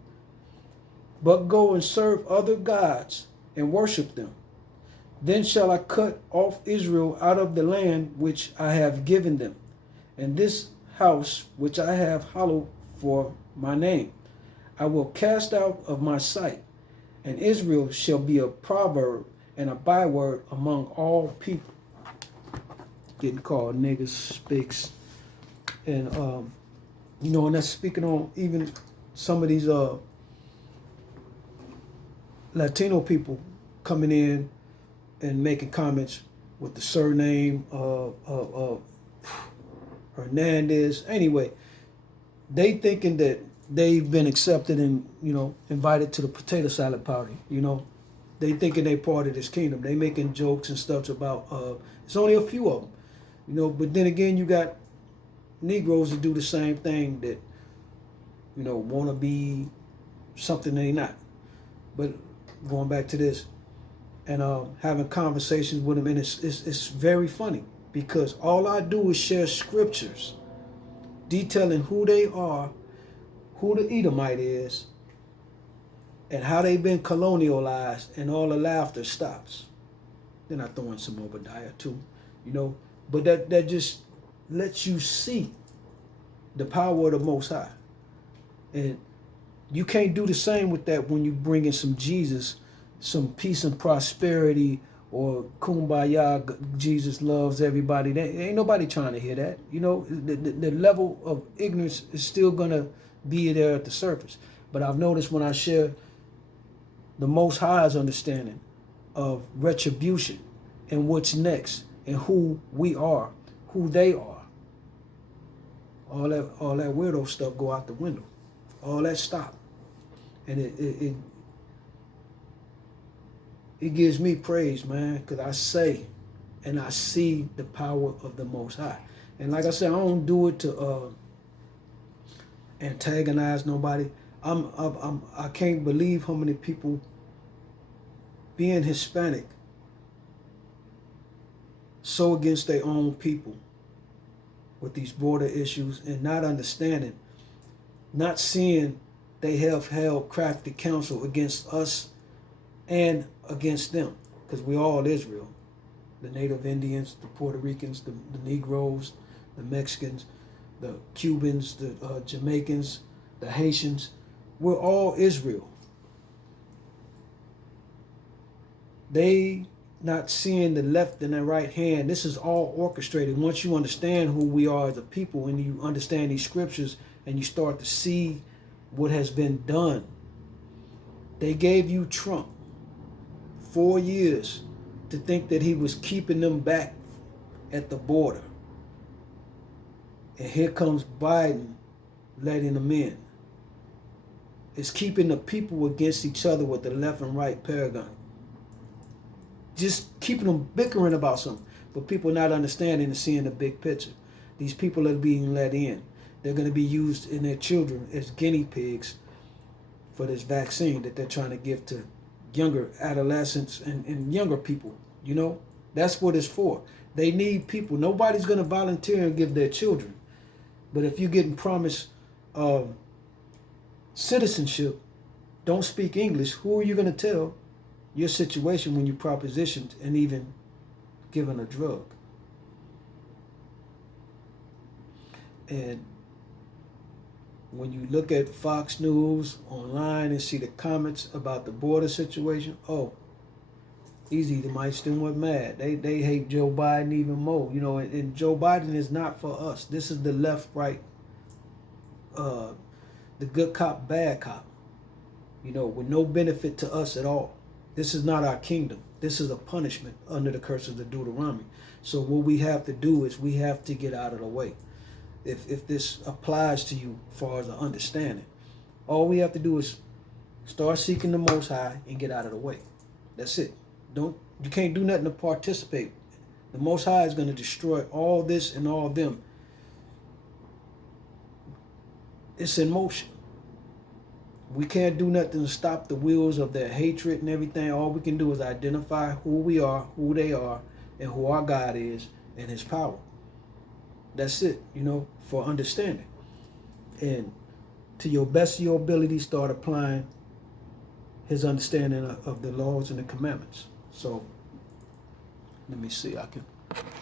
but go and serve other gods and worship them, then shall I cut off Israel out of the land which I have given them, and this house which I have hallowed for my name I will cast out of my sight, and Israel shall be a proverb and a byword among all people. Getting called niggas, spics, and and that's speaking on even some of these Latino people coming in and making comments with the surname of Hernandez. Anyway, they thinking that they've been accepted and, invited to the potato salad party. They thinking they part of this kingdom. They making jokes and stuff about, it's only a few of them, but then again, you got Negroes that do the same thing that, want to be something they not. But going back to this and having conversations with them, and it's very funny because all I do is share scriptures detailing who they are, who the Edomite is, and how they've been colonialized, and all the laughter stops. Then I throw in some Obadiah too, but that just lets you see the power of the Most High. And you can't do the same with that when you bring in some Jesus, some peace and prosperity, or kumbaya, Jesus loves everybody. Ain't nobody trying to hear that. The level of ignorance is still going to be there at the surface. But I've noticed when I share the Most High's understanding of retribution and what's next and who we are, who they are, all that weirdo stuff go out the window. All that stop. And it gives me praise, man, because I say and I see the power of the Most High. And like I said, I don't do it to antagonize nobody. I can't believe how many people, being Hispanic, so against their own people with these border issues and not understanding, not seeing they have held crafty counsel against us and against them, because we all Israel. The Native Indians, the Puerto Ricans, the Negroes, the Mexicans, the Cubans, the Jamaicans, the Haitians. We're all Israel. They not seeing the left and the right hand. This is all orchestrated. Once you understand who we are as a people and you understand these scriptures and you start to see what has been done. They gave you Trump 4 years to think that he was keeping them back at the border. And here comes Biden letting them in. It's keeping the people against each other with the left and right paradigm. Just keeping them bickering about something. But people not understanding and seeing the big picture. These people are being let in. They're going to be used in their children as guinea pigs for this vaccine that they're trying to give to younger adolescents and younger people. You know, that's what it's for. They need people. Nobody's going to volunteer and give their children. But if you're getting promised citizenship, don't speak English, who are you going to tell your situation when you're propositioned and even given a drug? And when you look at Fox News online and see the comments about the border situation, oh, these Edomites then went mad. They hate Joe Biden even more. You know, and Joe Biden is not for us. This is the left, right, the good cop, bad cop. You know, with no benefit to us at all. This is not our kingdom. This is a punishment under the curse of the Deuteronomy. So what we have to do is we have to get out of the way. If this applies to you as far as an understanding, all we have to do is start seeking the Most High and get out of the way. That's it. You can't do nothing to participate. The Most High is going to destroy all this and all them. It's in motion. We can't do nothing to stop the wheels of their hatred and everything. All we can do is identify who we are, who they are, and who our God is and his power. That's it, you know, for understanding. And to your best of your ability, start applying his understanding of the laws and the commandments. So, let me see. I can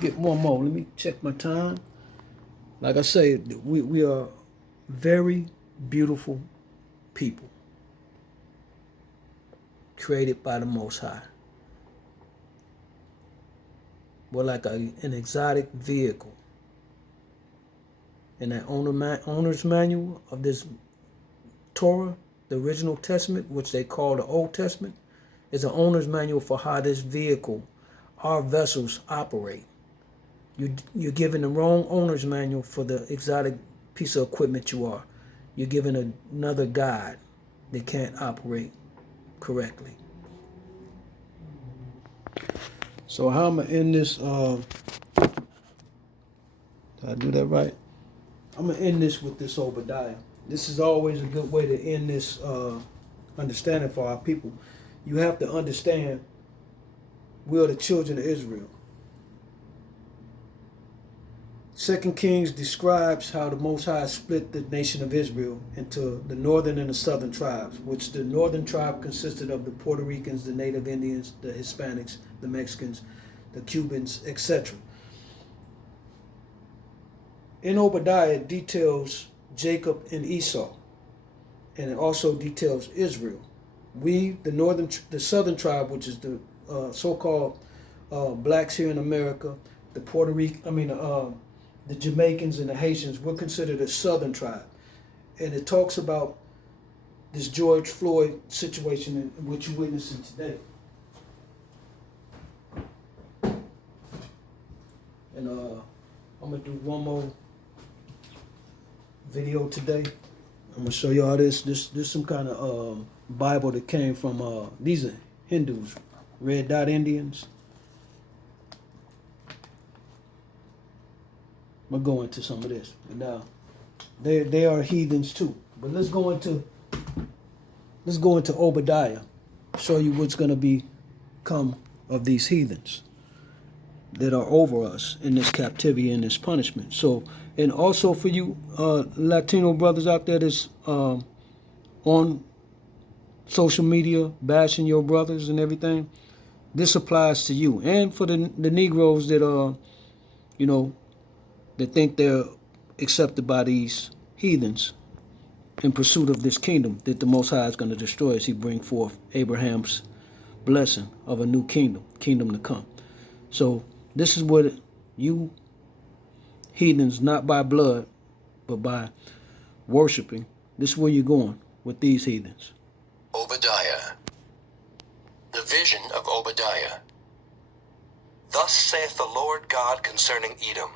get one more. Let me check my time. Like I say, we are very beautiful people created by the Most High. We're like an exotic vehicle. And that owner's manual of this Torah, the original testament, which they call the Old Testament, is an owner's manual for how this vehicle, our vessels, operate. You're given the wrong owner's manual for the exotic piece of equipment you are. You're given another guide that can't operate correctly. So how I'm going to end this, did I do that right? I'm going to end this with this Obadiah. This is always a good way to end this understanding for our people. You have to understand we are the children of Israel. 2 Kings describes how the Most High split the nation of Israel into the northern and the southern tribes, which the northern tribe consisted of the Puerto Ricans, the Native Indians, the Hispanics, the Mexicans, the Cubans, etc. In Obadiah, it details Jacob and Esau, and it also details Israel. We, the southern tribe, which is the so-called blacks here in America, the Puerto Rican, the Jamaicans and the Haitians, we're considered a southern tribe. And it talks about this George Floyd situation in which you're witnessing today. And I'm going to do one more video today. I'm going to show y'all this some kind of Bible that came from, these are Hindus, Red Dot Indians. I'm gonna go into some of this. But now, they are heathens too. But let's go into Obadiah. Show you what's gonna become of these heathens that are over us in this captivity and this punishment. So, and also for you Latino brothers out there that's on social media bashing your brothers and everything, this applies to you. And for the Negroes that are, that think they're accepted by these heathens in pursuit of this kingdom that the Most High is going to destroy as he bring forth Abraham's blessing of a new kingdom to come. So this is what you heathens, not by blood, but by worshiping, this is where you're going with these heathens. Obadiah. The vision of Obadiah. Thus saith the Lord God concerning Edom.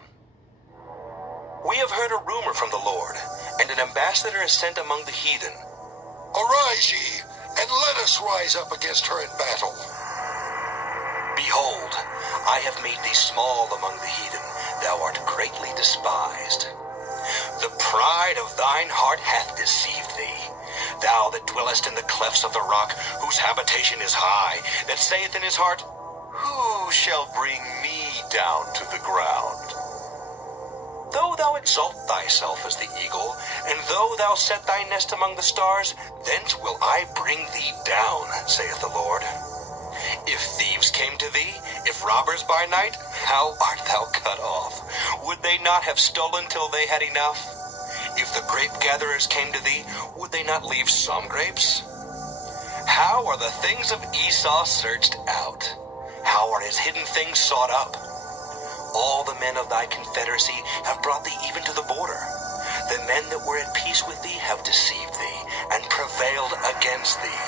We have heard a rumor from the Lord, and an ambassador is sent among the heathen. Arise ye, and let us rise up against her in battle. Behold, I have made thee small among the heathen, thou art greatly despised. The pride of thine heart hath deceived thee, thou that dwellest in the clefts of the rock, whose habitation is high, that saith in his heart, Who shall bring me down to the ground? Though thou exalt thyself as the eagle, and though thou set thy nest among the stars, thence will I bring thee down, saith the Lord. If thieves came to thee, if robbers by night, how art thou cut off? Would they not have stolen till they had enough? If the grape gatherers came to thee, would they not leave some grapes? How are the things of Esau searched out? How are his hidden things sought up? All the men of thy confederacy have brought thee even to the border. The men that were at peace with thee have deceived thee, and prevailed against thee.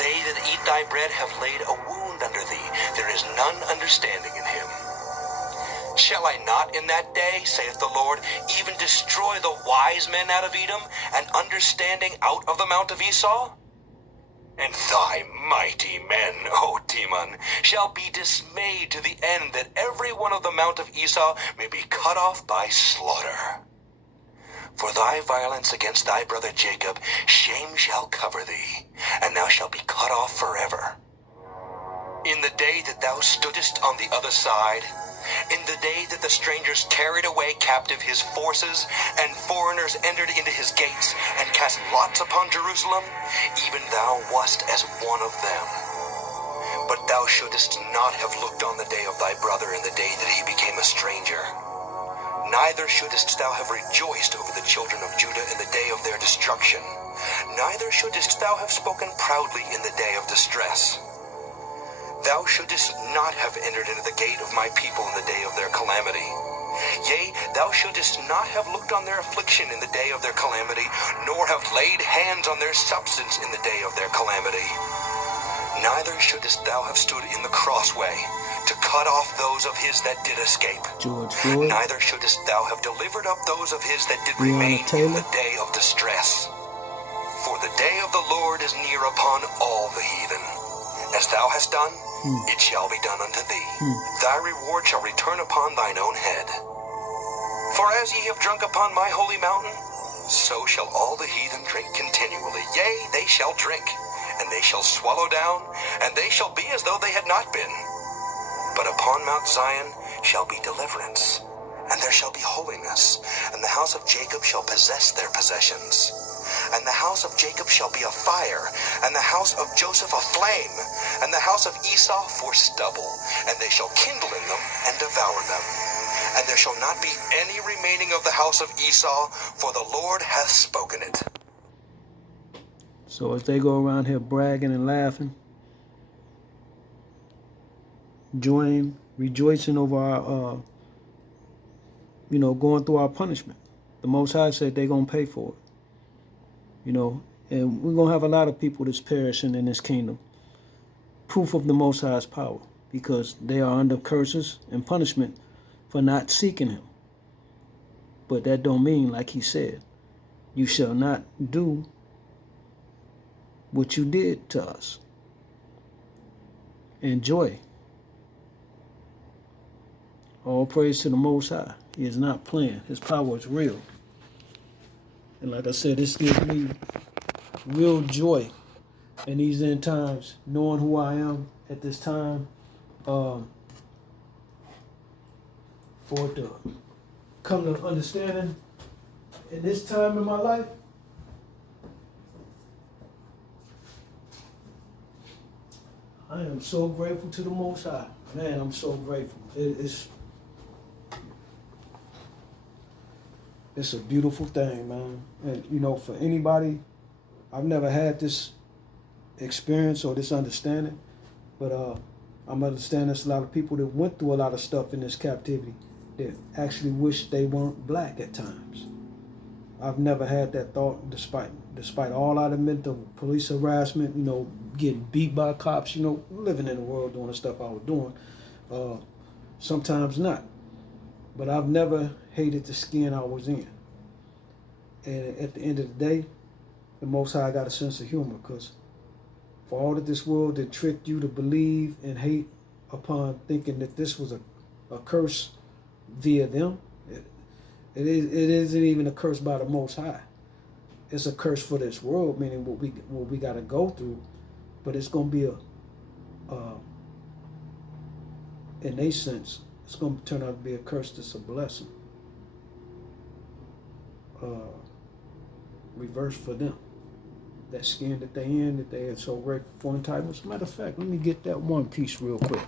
They that eat thy bread have laid a wound under thee. There is none understanding in him. Shall I not in that day, saith the Lord, even destroy the wise men out of Edom, and understanding out of the mount of Esau? And thy mighty men, O Teman, shall be dismayed to the end that every one of the mount of Esau may be cut off by slaughter. For thy violence against thy brother Jacob, shame shall cover thee, and thou shalt be cut off forever. In the day that thou stoodest on the other side, in the day that the strangers carried away captive his forces, and foreigners entered into his gates, and cast lots upon Jerusalem, even thou wast as one of them. But thou shouldest not have looked on the day of thy brother in the day that he became a stranger. Neither shouldest thou have rejoiced over the children of Judah in the day of their destruction. Neither shouldest thou have spoken proudly in the day of distress. Thou shouldest not have entered into the gate of my people in the day of their calamity. Yea, thou shouldest not have looked on their affliction in the day of their calamity, nor have laid hands on their substance in the day of their calamity. Neither shouldest thou have stood in the crossway to cut off those of his that did escape. George Floyd. Neither shouldest thou have delivered up those of his that did remain in the day of distress. For the day of the Lord is near upon all the heathen. As thou hast done, it shall be done unto thee. Thy reward shall return upon thine own head. For as ye have drunk upon my holy mountain, so shall all the heathen drink continually. Yea, they shall drink, and they shall swallow down, and they shall be as though they had not been. But upon Mount Zion shall be deliverance, and there shall be holiness, and the house of Jacob shall possess their possessions. And the house of Jacob shall be a fire, and the house of Joseph a flame, and the house of Esau for stubble, and they shall kindle in them and devour them. And there shall not be any remaining of the house of Esau, for the Lord hath spoken it. So as they go around here bragging and laughing, rejoicing over our, going through our punishment. The Most High said they're going to pay for it. And we're going to have a lot of people that's perishing in this kingdom. Proof of the Most High's power, because they are under curses and punishment for not seeking him. But that don't mean, like he said, you shall not do what you did to us. Enjoy. All praise to the Most High. He is not playing. His power is real. And like I said, this gives me real joy in these end times, knowing who I am at this time, for it to come to understanding in this time in my life. I am so grateful to the Most High. Man, I'm so grateful. It's a beautiful thing, man. And you know, for anybody, I've never had this experience or this understanding, but I'm understanding there's a lot of people that went through a lot of stuff in this captivity that actually wish they weren't black at times. I've never had that thought, despite all I've been through, police harassment, you know, getting beat by cops, you know, living in the world doing the stuff I was doing. Sometimes not. But I've never hated the skin I was in. And at the end of the day, the Most High got a sense of humor, because for all that this world that tricked you to believe and hate upon thinking that this was a curse via them, it isn't even a curse by the Most High. It's a curse for this world, meaning what we got to go through, but it's going to be in a sense, it's going to turn out to be a curse that's a blessing. Reverse for them. That skin that they in, that they are so grateful for entitlements. As a matter of fact, let me get that one piece real quick.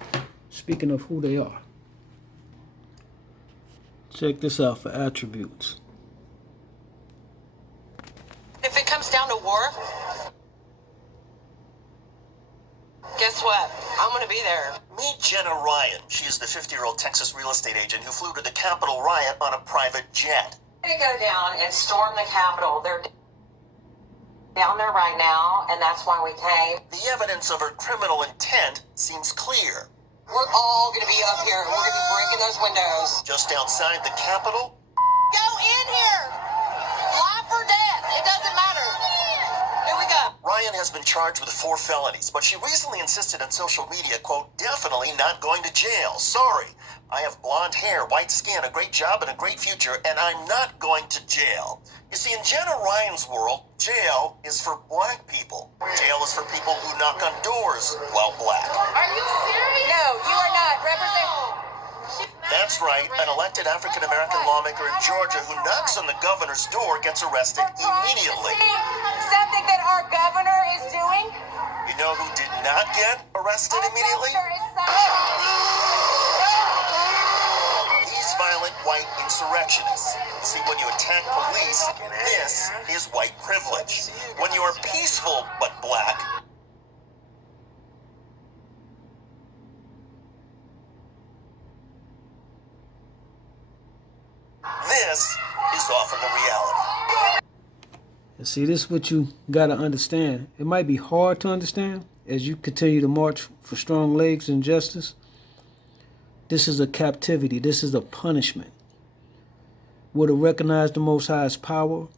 Speaking of who they are. Check this out for attributes. If it comes down to war, guess what? I'm going to be there. Meet Jenna Ryan. She is the 50-year-old Texas real estate agent who flew to the Capitol riot on a private jet. They go down and storm the Capitol. They're down there right now, and that's why we came. The evidence of her criminal intent seems clear. We're all going to be up here, and we're going to be breaking those windows. Just outside the Capitol, Go in here! Life or death, it doesn't matter. Here we go. Ryan has been charged with 4 felonies, but she recently insisted on social media, quote, definitely not going to jail. Sorry, I have blonde hair, white skin, a great job, and a great future, and I'm not going to jail. You see, in Jenna Ryan's world, jail is for black people. Jail is for people who knock on doors while black. Are you serious? No, you are not. Represent. That's right, an elected African-American lawmaker in Georgia who knocks on the governor's door gets arrested immediately. Something that our governor is doing? You know who did not get arrested immediately? These violent white insurrectionists. See, when you attack police, this is white privilege. When you are peaceful but black, this is often the reality. And see, this is what you got to understand. It might be hard to understand as you continue to march for strong legs and justice. This is a captivity. This is a punishment. We're to recognize the Most High's power,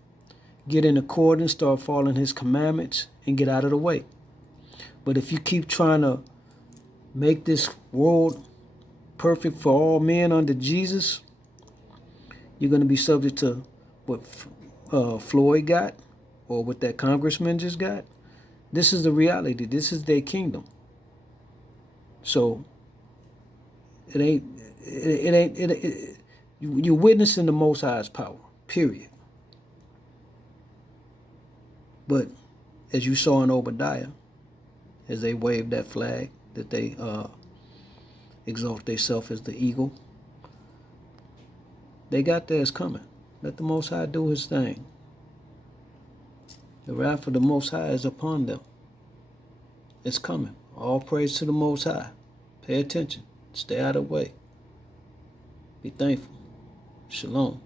get in accordance, start following His commandments, and get out of the way. But if you keep trying to make this world perfect for all men under Jesus, you're going to be subject to what Floyd got or what that congressman just got. This is the reality. This is their kingdom. So you're witnessing the Most High's power, period. But as you saw in Obadiah, as they waved that flag, that they exalt themselves as the eagle, they got theirs coming. Let the Most High do His thing. The wrath of the Most High is upon them. It's coming. All praise to the Most High. Pay attention. Stay out of the way. Be thankful. Shalom.